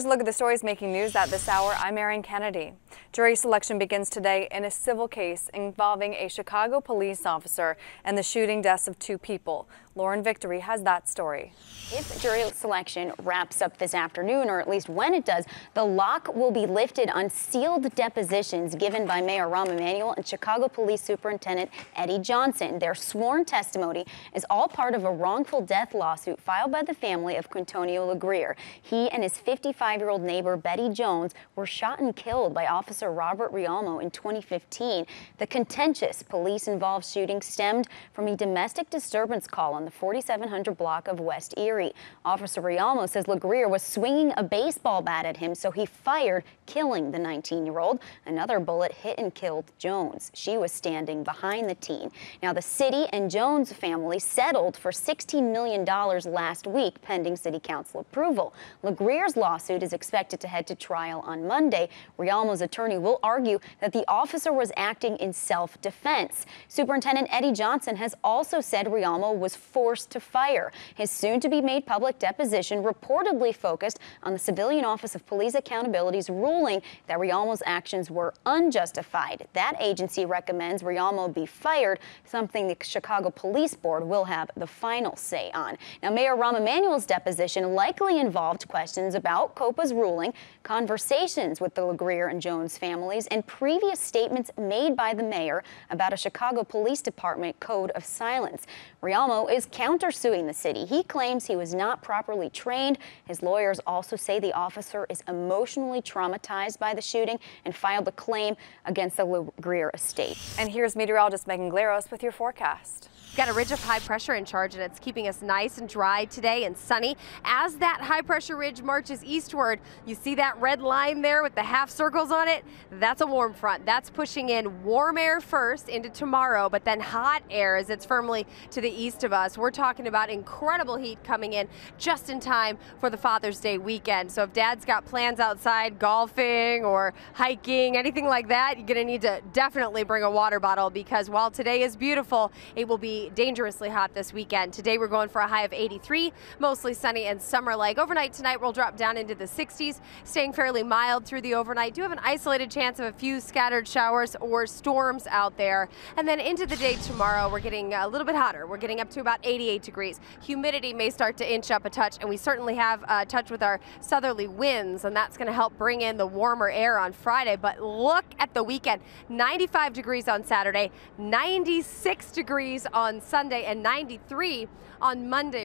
Here's a look at the stories making news at this hour. I'm Erin Kennedy. Jury selection begins today in a civil case involving a Chicago police officer and the shooting deaths of 2 people. Lauren Victory has that story. If jury selection wraps up this afternoon, or at least when it does, the lock will be lifted on sealed depositions given by Mayor Rahm Emanuel and Chicago Police Superintendent Eddie Johnson. Their sworn testimony is all part of a wrongful death lawsuit filed by the family of Quintonio LeGrier. He and his 55-year-old neighbor Betty Jones were shot and killed by Officer Robert Rialmo in 2015. The contentious police-involved shooting stemmed from a domestic disturbance call on the 4700 block of West Erie. Officer Rialmo says LeGrier was swinging a baseball bat at him, so he fired, killing the 19-year-old. Another bullet hit and killed Jones. She was standing behind the teen. Now, the city and Jones family settled for $16 million last week, pending city council approval. LeGrier's lawsuit is expected to head to trial on Monday. Rialmo's attorney will argue that the officer was acting in self-defense. Superintendent Eddie Johnson has also said Rialmo was forced to fire. His soon-to-be made public deposition reportedly focused on the Civilian Office of Police Accountability's ruling that Rialmo's actions were unjustified. That agency recommends Rialmo be fired, something the Chicago Police Board will have the final say on. Now, Mayor Rahm Emanuel's deposition likely involved questions about COPA's ruling, conversations with the LeGrier and Jones families, and previous statements made by the mayor about a Chicago Police Department code of silence. Rialmo is countersuing the city. He claims he was not properly trained. His lawyers also say the officer is emotionally traumatized by the shooting and filed a claim against the LeGrier estate. And here's meteorologist Megan Glaros with your forecast. Got a ridge of high pressure in charge, and it's keeping us nice and dry today and sunny. As that high pressure ridge marches eastward, you see that red line there with the half circles on it? That's a warm front. That's pushing in warm air first into tomorrow, but then hot air as it's firmly to the east of us. We're talking about incredible heat coming in just in time for the Father's Day weekend. So if Dad's got plans outside, golfing or hiking, anything like that, you're gonna need to definitely bring a water bottle, because while today is beautiful, it will be dangerously hot this weekend. Today we're going for a high of 83, mostly sunny and summer-like. Overnight tonight we'll drop down into the 60s, staying fairly mild through the overnight. Do have an isolated chance of a few scattered showers or storms out there. And then into the day tomorrow, we're getting a little bit hotter. We're getting up to about 88 degrees. Humidity may start to inch up a touch, and we certainly have a touch with our southerly winds, and that's going to help bring in the warmer air on Friday. But look at the weekend. 95 degrees on Saturday, 96 degrees on Sunday, and 93 on Monday.